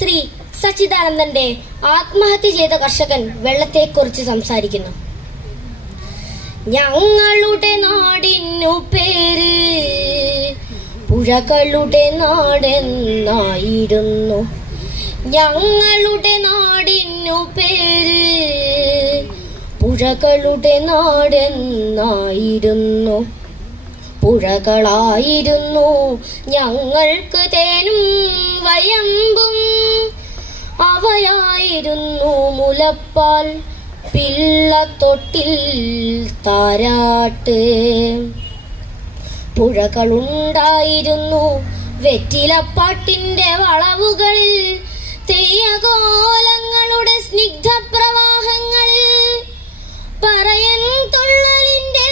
ശ്രീ സച്ചിദാനന്ദന്റെ ആത്മഹത്യ ചെയ്ത കർഷകൻ വെള്ളത്തെക്കുറിച്ച് സംസാരിക്കുന്നു. ഞങ്ങളുടെ നാടിനു പേര് പുഴകളുടെ നാടെന്നായിരുന്നു. ഞങ്ങളുടെ നാടിനു പേര് പുഴകളുടെ നാടെന്നായിരുന്നു. പുഴകളായിരുന്നു ഞങ്ങൾക്ക് തേനും വയമ്പും. അവയായിരുന്നു മുലപ്പാൽ പിള്ളത്തൊട്ടിൽ താരാട്ട്. പുഴകളുണ്ടായിരുന്നു വെറ്റിലപ്പാട്ടിന്റെ വളവുകളിൽ തെയ്യകോലങ്ങളുടെ സ്നിഗ്ധപ്രവാഹങ്ങളിൽ. പറയൻ തുള്ളലിന്റെ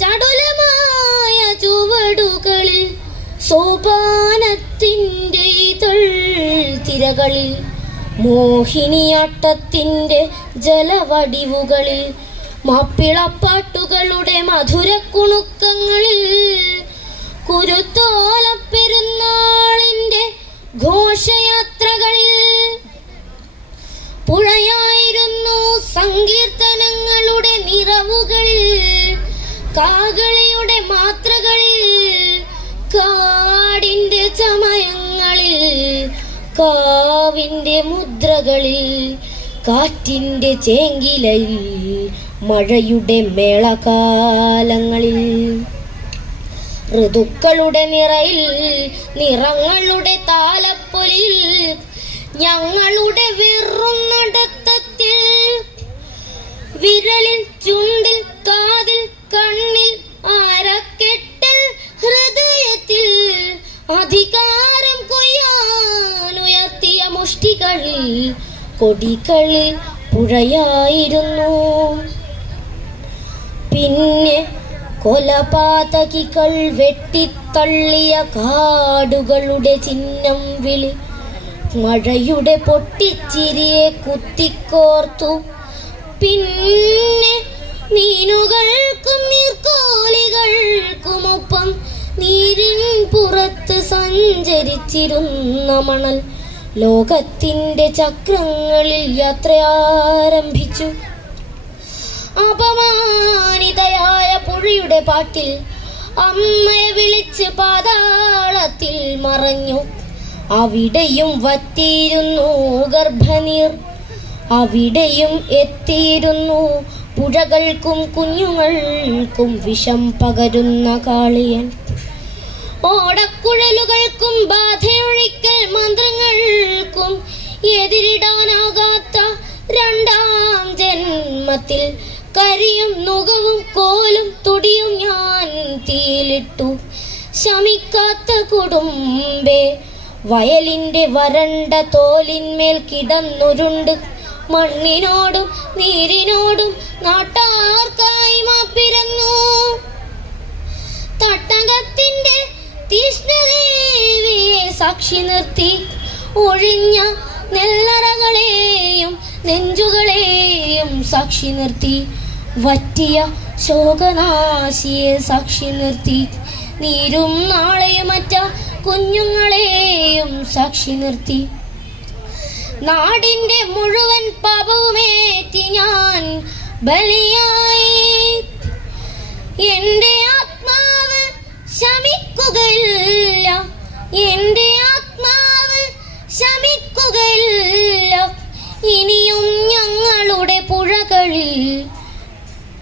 ചടുലമായ ചുവടുകളിൽ സോപാനത്തിന്റെ ഇതൾ തിരകളിൽ. മോഹിനിയാട്ടത്തിന്റെ ജലവടിവുകളിൽ മാപ്പിളപ്പാട്ടുകളുടെ മധുരക്കുണുക്കങ്ങളിൽ കുണുക്കങ്ങളിൽ പെരുന്നാളിന്റെ ഘോഷയാത്രകളിൽ പുഴയായിരുന്നു സങ്കീർത്തനങ്ങളുടെ നിറവുകളിൽ കാകളിയുടെ മാത്രകളിൽ കാടിന്റെ ചമയങ്ങളിൽ കാവിന്റെ മുദ്രകളിൽ കാറ്റിന്റെ ചേങ്കിലയിൽ മഴയുടെ മേളകാലങ്ങളിൽ. ഋതുക്കളുടെ നിറയിൽ നിറങ്ങളുടെ താലപ്പൊലിൽ ഞങ്ങളുടെ വെറും നടത്തത്തിൽ. വിരലിൽ ചുണ്ടിൽ കാതിൽ കണ്ണിൽ ആരക്കെട്ടിൽ ഹൃദയത്തിൽ അധികാരം കൊടികളിൽ പുഴയായിരുന്നു. പിന്നെ കൊലപാതകികൾ വെട്ടിത്തള്ളിയ കാടുകളുടെ ചിഹ്നം വിളി. മഴയുടെ പൊട്ടിച്ചിരിയെ കുത്തിക്കോർത്തു. പിന്നെ മീനുകൾക്കും നീർക്കോലികൾക്കുമൊപ്പം നീരിൻ പുറത്ത് സഞ്ചരിച്ചിരുന്ന മണൽ. ലോകത്തിന്റെ ചക്രങ്ങളിൽ യാത്രയാരംഭിച്ചു. അപമാനിതയായ പുഴയുടെ പാട്ടിൽ അമ്മയെ വിളിച്ച് പാതാളത്തിൽ മറഞ്ഞു. അവിടെയും വറ്റിയിരുന്നു ഗർഭനീർ. അവിടെയും എത്തിയിരുന്നു പുഴകൾക്കും കുഞ്ഞുങ്ങൾക്കും വിഷം പകരുന്ന കാളിയൻ. ഓടക്കുഴലുകൾക്കും ബാധയൊഴിക്കൽ മന്ത്രങ്ങൾക്കും എതിരിടാനാകാത്ത രണ്ടാം ജന്മത്തിൽ കരിയും നുകവും കോലും തുടിയും ഞാൻ തീയിലിട്ടു. ശമിക്കാത്ത കുടുംബേ വയലിന്റെ വരണ്ട തോലിന്മേൽ കിടന്നുരുണ്ട്. മണ്ണിനോടും നീരിനോടും നാട്ടാർക്കായി മാപ്പിരന്നു തീഷ്ണദേവിയെ സാക്ഷി നിർത്തി. ഒഴിഞ്ഞ നെല്ലറകളെയും നെഞ്ചുകളെയും സാക്ഷി നിർത്തി. വറ്റിയ ശോകനാശിയെ സാക്ഷി നിർത്തി. നീരും നാളെയുമറ്റ കുഞ്ഞുങ്ങളെയും സാക്ഷി നിർത്തി. നാടിന്റെ മുഴുവൻ പാപവുമേറ്റി ഞാൻ ബലിയായി. എന്റെ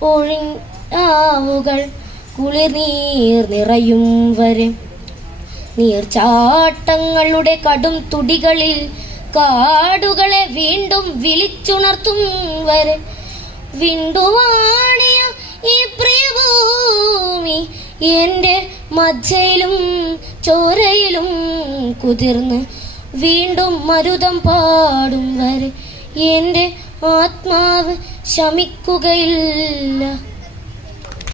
ഒഴിഞ്ഞാവുകൾ കുളിർനീർ നിറയും വരെ. നീർച്ചാട്ടങ്ങളുടെ കടും തുടികളിൽ കാടുകളെ വീണ്ടും വിളിച്ചുണർത്തും വരെ. വിണ്ടുവാണിയ ഈ പ്രിയഭൂമി എന്റെ മജ്ജയിലും ചോരയിലും കുതിർന്ന് വീണ്ടും മരുതം പാടും വരെ. എന്റെ ആത്മാവ് ശമിക്കുകയില്ല.